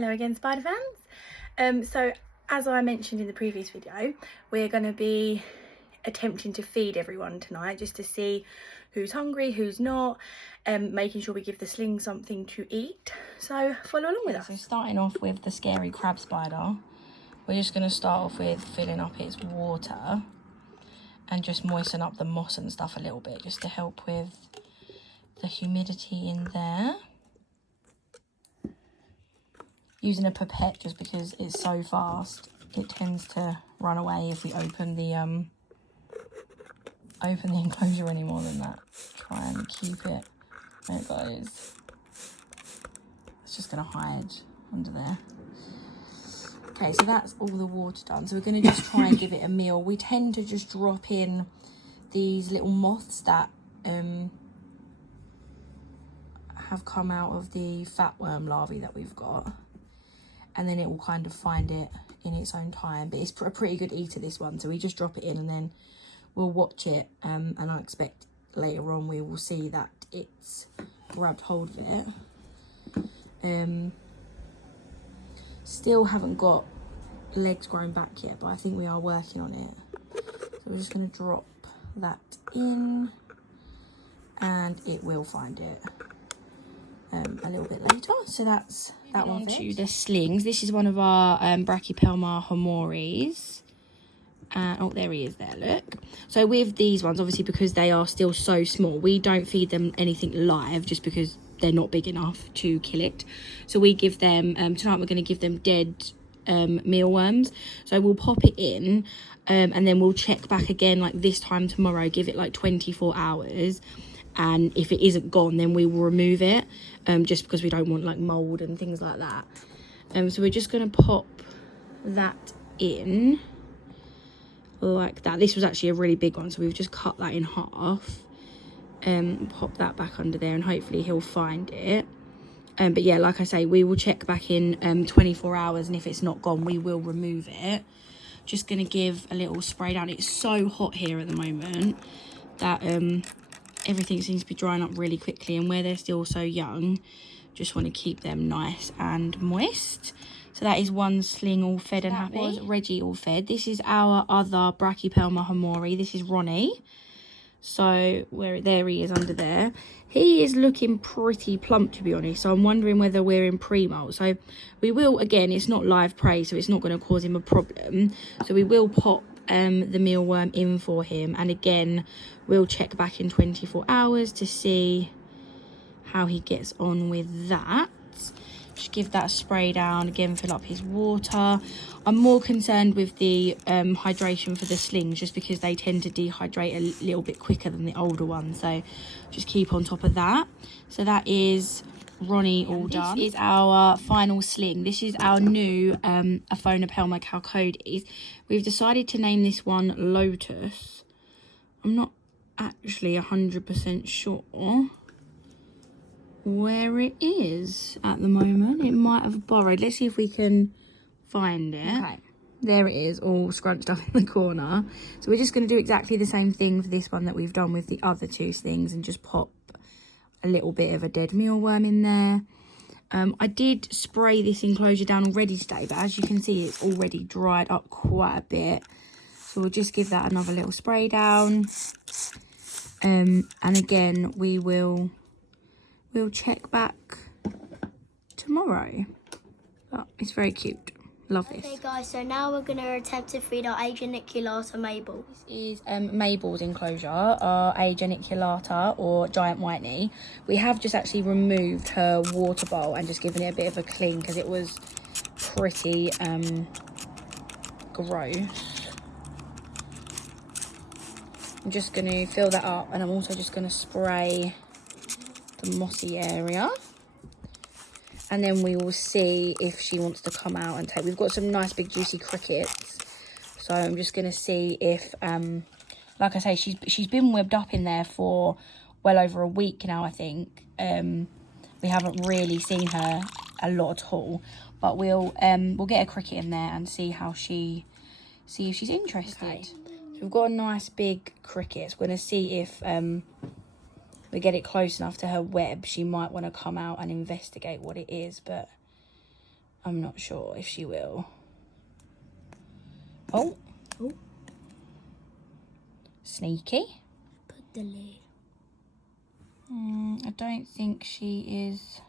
Hello again, spider fans. So as I mentioned in the previous video, we're going to be attempting to feed everyone tonight just to see who's hungry, who's not, making sure we give the sling something to eat. So follow along with us. So starting off with the scary crab spider, we're just going to start off with filling up its water and just moisten up the moss and stuff a little bit just to help with the humidity in there. Using a pipette just because it's so fast, it tends to run away if we open the enclosure any more than that. Try and keep it where it goes. It's just going to hide under there. Okay, so that's all the water done. So we're going to just try and give it a meal. We tend to just drop in these little moths that have come out of the fatworm larvae that we've got. And then it will kind of find it in its own time. But it's a pretty good eater, this one. So we just drop it in and then we'll watch it. And I expect later on we will see that it's grabbed hold of it. Still haven't got legs grown back yet, but I think we are working on it. So we're just going to drop that in and it will find it a little bit later. So that's that one. To the slings. This is one of our Brachypelma homoris. Oh, there he is there, look. So with these ones, obviously because they are still so small, we don't feed them anything live just because they're not big enough to kill it. So we give them, tonight we're going to give them dead mealworms. So we'll pop it in and then we'll check back again like this time tomorrow, give it like 24 hours. And if it isn't gone, then we will remove it just because we don't want like mold and things like that. So we're just going to pop that in like that. This was actually a really big one, so we've just cut that in half. Pop that back under there and hopefully he'll find it. But yeah, like I say, we will check back in 24 hours and if it's not gone, we will remove it. Just going to give a little spray down. It's so hot here at the moment that everything seems to be drying up really quickly, and where they're still so young, just want to keep them nice and moist. So that is one sling all fed and happy. That was Reggie all fed. This is our other Brachypelma homori. This is Ronnie. So there he is under there. He is looking pretty plump, to be honest. So I'm wondering whether we're in pre-molt. So we will, again, it's not live prey, so it's not going to cause him a problem. So we will pop the mealworm in for him. And again, we'll check back in 24 hours to see how he gets on with that. Just give that a spray down, again fill up his water. I'm more concerned with the hydration for the slings just because they tend to dehydrate a little bit quicker than the older ones, so just keep on top of that. So that is Ronnie all done. This is our final sling. This is our new Aphonopelma chalcodes. We've decided to name this one Lotus. I'm not actually 100% sure where it is at the moment. It might have borrowed. Let's see if we can find it. Okay, there it is, all scrunched up in the corner. So we're just going to do exactly the same thing for this one that we've done with the other two slings and just pop a little bit of a dead mealworm in there. I did spray this enclosure down already today, but as you can see, it's already dried up quite a bit. So we'll just give that another little spray down. And again, we'll check back tomorrow. But it's very cute. Love this. Okay guys, so now we're going to attempt to feed our ageniculata Mabel. This is Mabel's enclosure, our ageniculata or giant white knee. We have just actually removed her water bowl and just given it a bit of a clean because it was pretty gross. I'm just going to fill that up and I'm also just going to spray the mossy area, and then we will see if she wants to come out and take. We've got some nice big juicy crickets, so I'm just going to see if like I say, she's been webbed up in there for well over a week now, I think. We haven't really seen her a lot at all, but we'll get a cricket in there and see if she's interested. Okay. So we've got a nice big cricket. So we're going to see if we get it close enough to her web, she might want to come out and investigate what it is, but I'm not sure if she will. Oh. Oh. Sneaky. Put the lid. I don't think she is.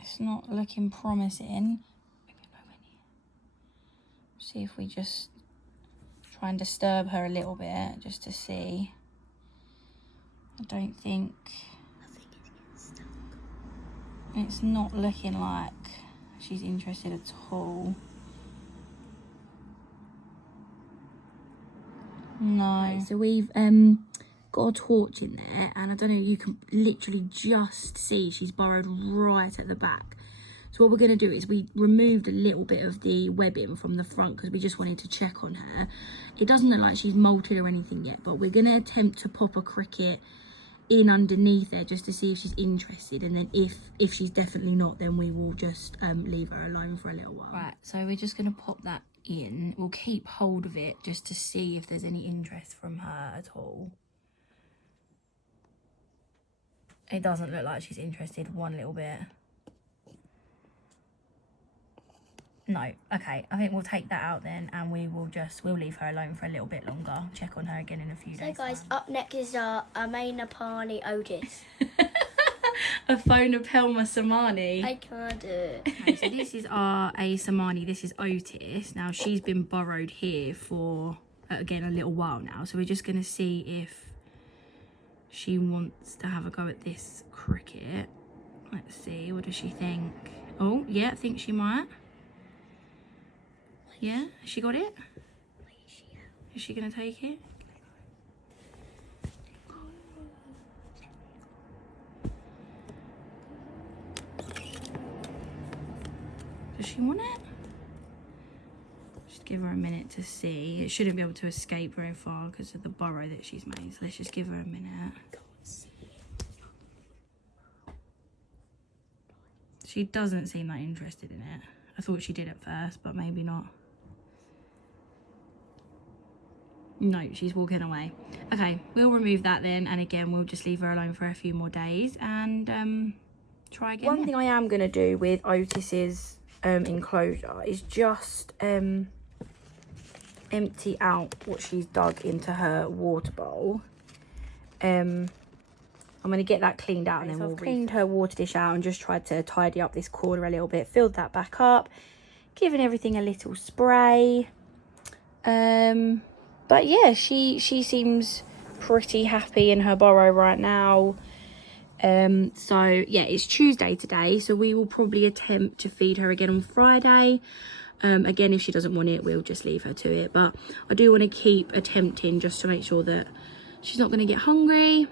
It's not looking promising. See if we just try and disturb her a little bit just to see. I don't think it's not looking like she's interested at all. No. So we've got a torch in there, and I don't know, you can literally just see she's burrowed right at the back. So what we're going to do is we removed a little bit of the webbing from the front because we just wanted to check on her. It doesn't look like she's molted or anything yet, but we're going to attempt to pop a cricket in underneath there just to see if she's interested, and then if she's definitely not, then we will just leave her alone for a little while. Right, so we're just going to pop that in. We'll keep hold of it just to see if there's any interest from her at all. It doesn't look like she's interested one little bit. No, okay, I think we'll take that out then, and we'll leave her alone for a little bit longer. Check on her again in a few days. So guys, up next is Amina Pani Otis. A Phonopelma Samani. I can't do it. Okay, so this is our A Samani. This is Otis. Now she's been burrowed here for again a little while now. So we're just gonna see if she wants to have a go at this cricket. Let's see. What does she think? Oh yeah, I think she might. Yeah, has she got it? Is she gonna take it? Does she want it? Just give her a minute to see. It shouldn't be able to escape very far because of the burrow that she's made. So let's just give her a minute. She doesn't seem that interested in it. I thought she did at first, but maybe not. No, she's walking away. Okay, we'll remove that then, and again we'll just leave her alone for a few more days and try again. One thing I am going to do with Otis's enclosure is just empty out what she's dug into her water bowl. I'm going to get that cleaned out, and then we'll cleaned her water dish out and just tried to tidy up this corner a little bit, filled that back up, giving everything a little spray. But yeah, she seems pretty happy in her burrow right now. So yeah, it's Tuesday today, so we will probably attempt to feed her again on Friday. Again, if she doesn't want it, we'll just leave her to it, but I do want to keep attempting just to make sure that she's not going to get hungry.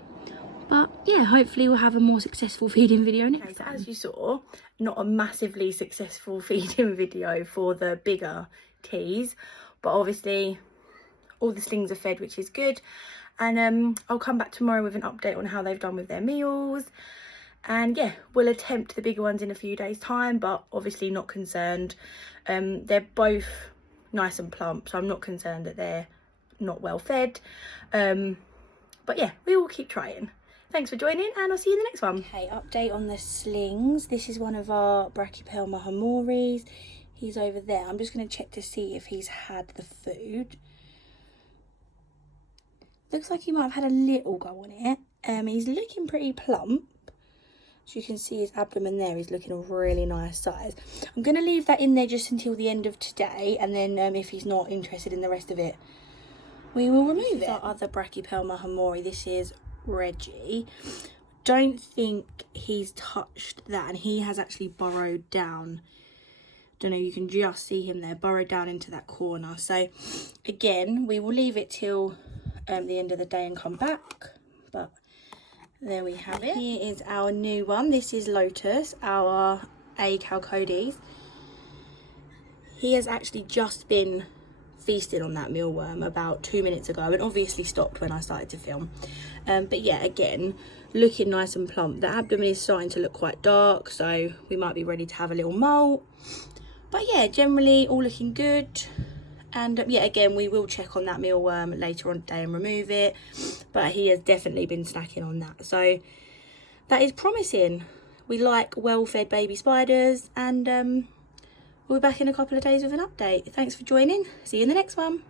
But yeah, hopefully we'll have a more successful feeding video next time. So as you saw, not a massively successful feeding video for the bigger teas, but obviously all the slings are fed, which is good. And I'll come back tomorrow with an update on how they've done with their meals. And yeah, we'll attempt the bigger ones in a few days time, but obviously not concerned. They're both nice and plump, so I'm not concerned that they're not well fed. But yeah, we will keep trying. Thanks for joining, and I'll see you in the next one. Okay, update on the slings. This is one of our Brachypelma humoris. He's over there. I'm just going to check to see if he's had the food. Looks like he might have had a little go on it. He's looking pretty plump. As you can see, his abdomen there is looking a really nice size. I'm going to leave that in there just until the end of today, and then if he's not interested in the rest of it, we will remove it. Our other Brachypelma humori, this is Reggie. Don't think he's touched that, and he has actually burrowed down. Don't know, you can just see him there, burrowed down into that corner. So again, we will leave it till the end of the day and come back. But there we have it. Here is our new one. This is Lotus, our A. Chalcodes. He has actually just been feasting on that mealworm about 2 minutes ago, and obviously stopped when I started to film. But yeah, again, looking nice and plump. The abdomen is starting to look quite dark, so we might be ready to have a little molt. But yeah, generally all looking good. And yeah, again, we will check on that mealworm later on today and remove it. But he has definitely been snacking on that. So that is promising. We like well-fed baby spiders, and we'll be back in a couple of days with an update. Thanks for joining. See you in the next one.